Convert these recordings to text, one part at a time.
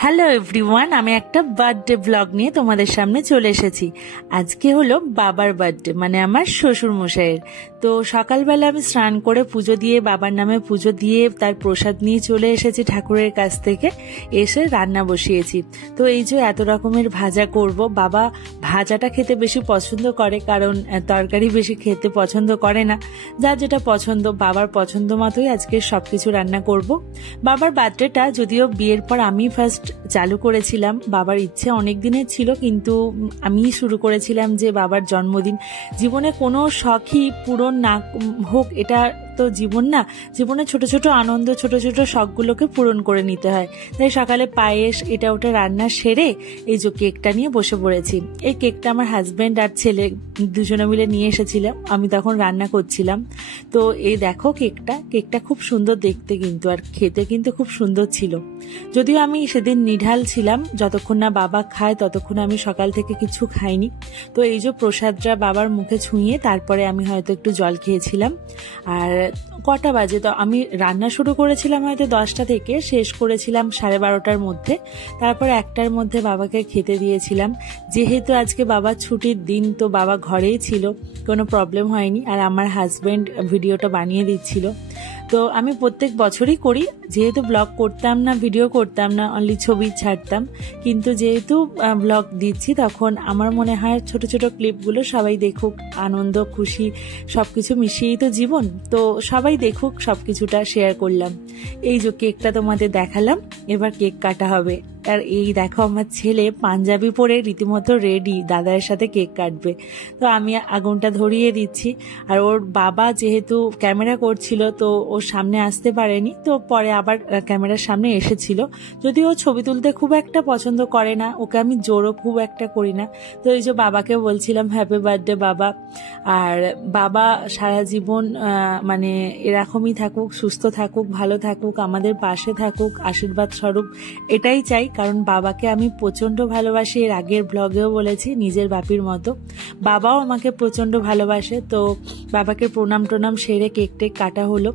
Hello everyone, আমি একটা birthday blog নিয়ে তোমাদের সামনে চলে এসেছি। আজকে হলো বাবার বার্থডে, মানে আমার শ্বশুর মশাইয়ের। তো সকালবেলা আমি স্নান করে পুজো দিয়ে, বাবার নামে পুজো দিয়ে, তার প্রসাদ নিয়ে চলে এসেছি ঠাকুরের কাছ থেকে। এসে রান্না বসিয়েছি। তো এই যে এত রকমের ভাজা করব, বাবা ভাজাটা খেতে বেশি পছন্দ করে, কারণ তরকারি বেশি খেতে পছন্দ করে না। যার যেটা পছন্দ, বাবার পছন্দ মতোই আজকে সবকিছু রান্না করব। বাবার বার্থডেটা যদিও বিয়ের পর আমি ফার্স্ট চালু করেছিলাম, বাবার ইচ্ছে অনেক দিনের ছিল, কিন্তু আমি শুরু করেছিলাম যে বাবার জন্মদিন, জীবনে কোনো শখই পূরণ না হোক, এটা তো জীবন না, জীবনে ছোট ছোট আনন্দ, ছোট ছোট শখগুলোকে পূরণ করে নিতে হয়। তাই সকালে পায়েস এটা ওটা রান্না সেরে এই যে কেকটা নিয়ে বসে পড়েছি। এই কেকটা আমার হাজবেন্ড আর ছেলে দুজনে মিলে নিয়ে এসেছিলাম, আমি তখন রান্না করছিলাম। তো এই দেখো কেকটা খুব সুন্দর দেখতে, কিন্তু আর খেতে কিন্তু খুব সুন্দর ছিল। যদিও আমি সেদিন নিঢাল ছিলাম, যতক্ষণ না বাবা খায় ততক্ষণ আমি সকাল থেকে কিছু খাইনি। তো এই যে প্রসাদটা বাবার মুখে ছুঁয়ে তারপরে আমি হয়তো একটু জল খেয়েছিলাম। আর কটা বাজে, তো আমি রান্না শুরু করেছিলাম হয়তো 10টা থেকে, শেষ করেছিলাম 12:30টার মধ্যে। তারপর 1টার মধ্যে বাবাকে খেতে দিয়েছিলাম। যেহেতু আজকে বাবার ছুটির দিন, তো বাবা ঘরেই ছিল, কোনো প্রবলেম হয়নি। আর আমার হাজবেন্ড ভিডিওটা বানিয়ে দিচ্ছিল। তো আমি প্রত্যেক বছরই করি, যেহেতু ব্লগ করতাম না, ভিডিও করতাম না, অনলি ছবি ছাড়তাম, কিন্তু যেহেতু ব্লগ দিচ্ছি তখন আমার মনে হয় ছোট ছোট ক্লিপগুলো সবাই দেখুক, আনন্দ খুশি সবকিছু মিশিয়েই তো জীবন, তো সবাই দেখুক, সবকিছুটা শেয়ার করলাম। এই যে কেকটা তোমাদের দেখালাম, এবার কেক কাটা হবে। আর এই দেখো আমার ছেলে পাঞ্জাবি পরে রীতিমতো রেডি, দাদার সাথে কেক কাটবে। তো আমি আগুনটা ধরিয়ে দিচ্ছি। আর ওর বাবা যেহেতু ক্যামেরা করছিল, তো ওর সামনে আসতে পারেনি, তো পরে আবার ক্যামেরার সামনে এসেছিল। যদিও ও ছবি তুলতে খুব একটা পছন্দ করে না, ওকে আমি জোরও খুব একটা করি না। তো এই যে বাবাকে বলছিলাম হ্যাপি বার্থডে বাবা। আর বাবা সারা জীবন মানে এরকমই থাকুক, সুস্থ থাকুক, ভালো থাকুক, আমাদের পাশে থাকুক, আশীর্বাদ স্বরূপ এটাই চাই। কারণ বাবাকে আমি প্রচন্ড ভালোবাসি, এর আগের ব্লগেও বলেছি, নিজের বাপির মতো। বাবাও আমাকে প্রচন্ড ভালোবাসে। তো বাবাকে প্রণাম টোনাম সেরে কেক টেক কাটা হলো।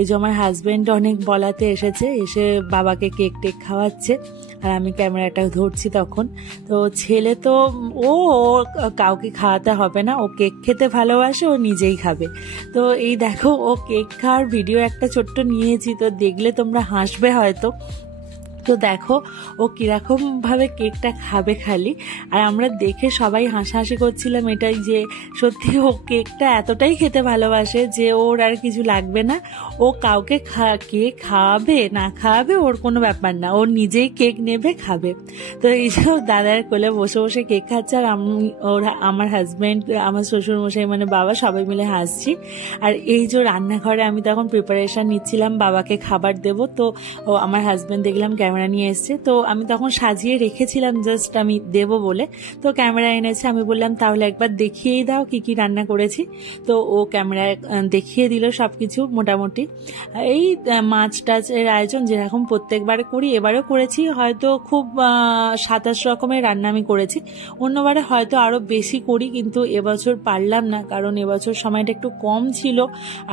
এই যে আমার হাজবেন্ড অনেক বলাতে এসেছে, এসে বাবাকে কেক টেক খাওয়াচ্ছে, আর আমি ক্যামেরাটা ধরছি তখন। তো ছেলে তো ও কাউকে খাওয়াতে হবে না, ও কেক খেতে ভালোবাসে, ও নিজেই খাবে। তো এই দেখো ও কেক খাওয়ার ভিডিও একটা ছোট্ট নিয়েছি, তো দেখলে তোমরা হাসবে হয়তো। তো দেখো ও কিরকম ভাবে কেকটা খাবে খালি, আর আমরা দেখে সবাই হাসাহাসি করছিলাম এটাই, যে সত্যি ও কেকটা এতটাই খেতে ভালোবাসে যে ওর আর কিছু লাগবে না, ও কাউকে কেক খাওয়াবে না খাওয়াবে ওর কোনো ব্যাপার না, ও নিজেই কেক নেবে খাবে। তো এই যে দাদার কোলে বসে বসে কেক খাচ্ছে, আর আমি আমার হাজবেন্ড, আমার শ্বশুর মশাই মানে বাবা, সবাই মিলে হাসছি। আর এই যে রান্নাঘরে আমি তখন প্রিপারেশন নিচ্ছিলাম বাবাকে খাবার দেব। তো আমার হাজবেন্ড দেখলাম ক্যামেরা নিয়ে এসছে, তো আমি তখন সাজিয়ে রেখেছিলাম জাস্ট আমি দেব বলে। তো ক্যামেরা এনেছে, আমি বললাম তাহলে একবার দেখিয়েই দাও কি কি রান্না করেছি। তো ও ক্যামেরায় দেখিয়ে দিল সবকিছু মোটামুটি। এই মাছ টাছের আয়োজন যেরকম প্রত্যেকবারে করি, এবারেও করেছি। হয়তো খুব 27 রকমের রান্না আমি করেছি, অন্যবারে হয়তো আরো বেশি করি, কিন্তু এবছর পারলাম না, কারণ এবছর সময়টা একটু কম ছিল।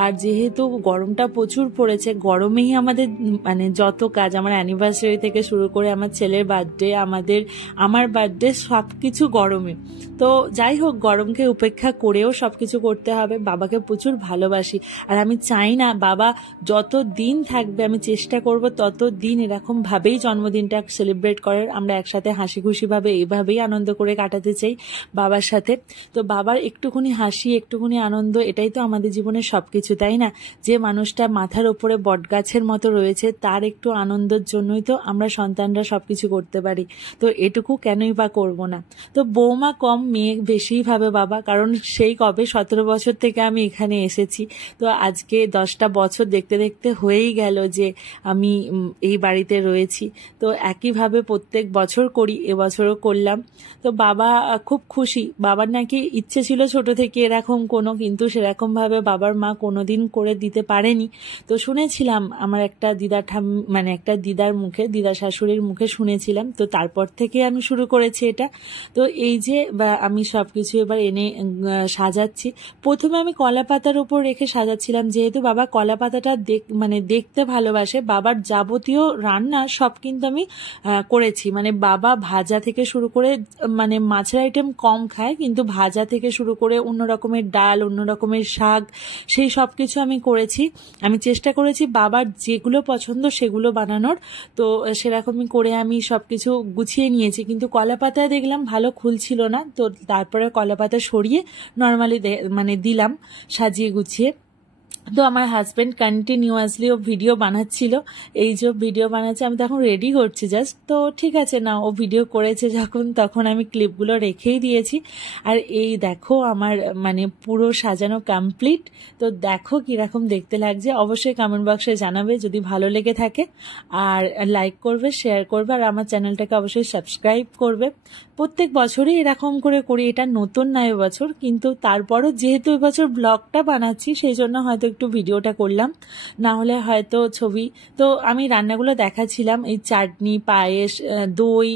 আর যেহেতু গরমটা প্রচুর পড়েছে, গরমেই আমাদের মানে যত কাজ, আমার অ্যানিভার্সারি থেকে শুরু করে আমার ছেলের বার্থডে, আমার বার্থডে, সবকিছু গরমে। তো যাই হোক, গরমকে উপেক্ষা করেও সবকিছু করতে হবে। বাবাকে প্রচুর ভালোবাসি, আর আমি চাই না বাবা যত দিন থাকবে, আমি চেষ্টা করব তত দিন এরকম ভাবেই জন্মদিনটা সেলিব্রেট করার, আমরা একসাথে হাসি খুশি ভাবে এইভাবেই আনন্দ করে কাটাতে চাই বাবার সাথে। তো বাবার একটুখানি হাসি, একটুখানি আনন্দ, এটাই তো আমাদের জীবনের সবকিছু, তাই না? যে মানুষটা মাথার ওপরে বটগাছের মতো রয়েছে, তার একটু আনন্দের জন্যই তো আমরা সন্তানরা সবকিছু করতে পারি। তো এটুকু কেনই বা করব না? তো বৌমা কম, মেয়ে বেশিই ভাবে বাবা, কারণ সেই কবে 17 বছর থেকে আমি এখানে এসেছি। তো আজকে 10টা বছর দেখতে দেখতে হয়েই গেল যে আমি এই বাড়িতে রয়েছি। তো একইভাবে প্রত্যেক বছর করি, এবছরও করলাম। তো বাবা খুব খুশি। বাবার নাকি ইচ্ছে ছিল ছোট থেকে এরকম কোনো, কিন্তু সেরকম ভাবে বাবার মা কোনোদিন করে দিতে পারেনি। তো শুনেছিলাম আমার একটা দিদার একটা দিদার মুখে দিদা শাশুড়ির মুখে শুনেছিলাম, তো তারপর থেকে আমি শুরু করেছি এটা। তো এই যে আমি সবকিছু এবার এনে সাজাচ্ছি। প্রথমে আমি কলা পাতার উপর রেখে সাজাচ্ছিলাম, যেহেতু বাবা কলা পাতাটা মানে দেখতে ভালোবাসে। বাবার যাবতীয় রান্না সব কিন্তু আমি করেছি, মানে বাবা ভাজা থেকে শুরু করে, মানে মাছের আইটেম কম খায়, কিন্তু ভাজা থেকে শুরু করে অন্য রকমের ডাল, অন্য রকমের শাক, সেই সব কিছু আমি করেছি। আমি চেষ্টা করেছি বাবার যেগুলো পছন্দ সেগুলো বানানোর। তো সেরকমই করে আমি সবকিছু গুছিয়ে নিয়েছি, কিন্তু কলা পাতায় দেখলাম ভালো খুলছিল না, তো তারপরে কলা পাতা সরিয়ে নর্মালি মানে দিলাম সাজিয়ে গুছিয়ে। তো আমার হাজব্যান্ড কন্টিনিউয়াসলি ও ভিডিও বানাচ্ছিল, এই যে ভিডিও বানাচ্ছে, আমি তখন রেডি করছি জাস্ট। তো ঠিক আছে না, ও ভিডিও করেছে যখন, তখন আমি ক্লিপগুলো রেখেই দিয়েছি। আর এই দেখো আমার মানে পুরো সাজানো কমপ্লিট। তো দেখো কিরকম দেখতে লাগছে, অবশ্যই কমেন্ট বক্সে জানাবে যদি ভালো লেগে থাকে, আর লাইক করবে, শেয়ার করবে, আর আমার চ্যানেলটাকে অবশ্যই সাবস্ক্রাইব করবে। প্রত্যেক বছরই এরকম করে করি, এটা নতুন না এবছর, কিন্তু তারপরও যেহেতু এবছর ব্লগটা বানাচ্ছি সেই জন্য হয়তো একটু ভিডিওটা করলাম, না হলে হয়তো ছবি। তো আমি রান্নাগুলো দেখাচ্ছিলাম, এই চাটনি, পায়েস, দই,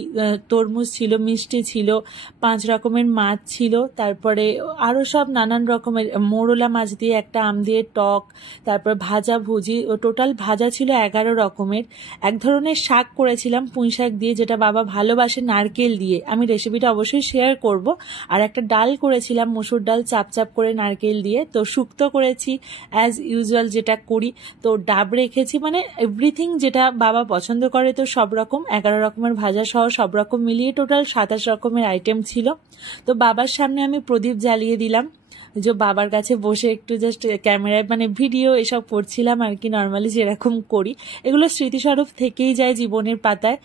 তরমুজ ছিল, মিষ্টি ছিল, 5 রকমের মাছ ছিল, তারপরে আরও সব নানান রকমের, মোরলা মাছ দিয়ে একটা আম দিয়ে টক, তারপর ভাজা ভুজি, টোটাল ভাজা ছিল 11 রকমের। এক ধরনের শাক করেছিলাম পুঁই শাক দিয়ে, যেটা বাবা ভালোবাসে, নারকেল দিয়ে। আমি রেসিপিটা অবশ্যই শেয়ার করব। আর একটা ডাল করেছিলাম, মসুর ডাল চাপ চাপ করে নারকেল দিয়ে। তো শুক্তো করেছি অ্যাজ ইউজুয়াল যেটা করি। তো ডাব রেখেছি, মানে এভরিথিং যেটা বাবা পছন্দ করে। তো সব রকম 11 রকমের ভাজা সহ সব রকম মিলিয়ে টোটাল 27 রকমের আইটেম ছিল। তো বাবার সামনে আমি প্রদীপ জ্বালিয়ে দিলাম, যে বাবার কাছে বসে একটু জাস্ট ক্যামেরায় মানে ভিডিও এসব করছিলাম আর কি, নর্মালি যেরকম করি। এগুলো স্মৃতিস্বরূপ থেকেই যায় জীবনের পাতায়,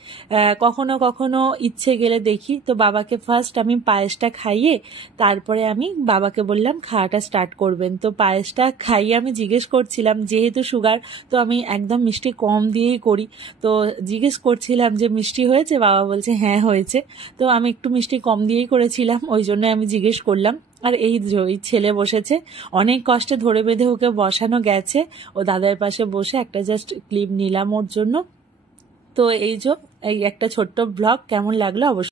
কখনো কখনো ইচ্ছে গেলে দেখি। তো বাবাকে ফার্স্ট আমি পায়েসটা খাইয়ে তারপরে আমি বাবাকে বললাম খাওয়াটা স্টার্ট করবেন। তো পায়েসটা খাইয়ে আমি জিজ্ঞেস করছিলাম, যেহেতু সুগার, তো আমি একদম মিষ্টি কম দিয়েই করি। তো জিজ্ঞেস করছিলাম যে মিষ্টি হয়েছে, বাবা বলছে হ্যাঁ হয়েছে। তো আমি একটু মিষ্টি কম দিয়েই করেছিলাম, ওই জন্য আমি জিজ্ঞেস করলাম। আর এই ছেলে বসেছে, অনেক কষ্টে ধরে বেঁধে ওকে বসানো গেছে, ও দাদার পাশে বসে একটা জাস্ট ক্লিপ নিলাম ওর জন্য। তো এই একটা ছোট্ট ব্লগ কেমন লাগলো অবশ্যই।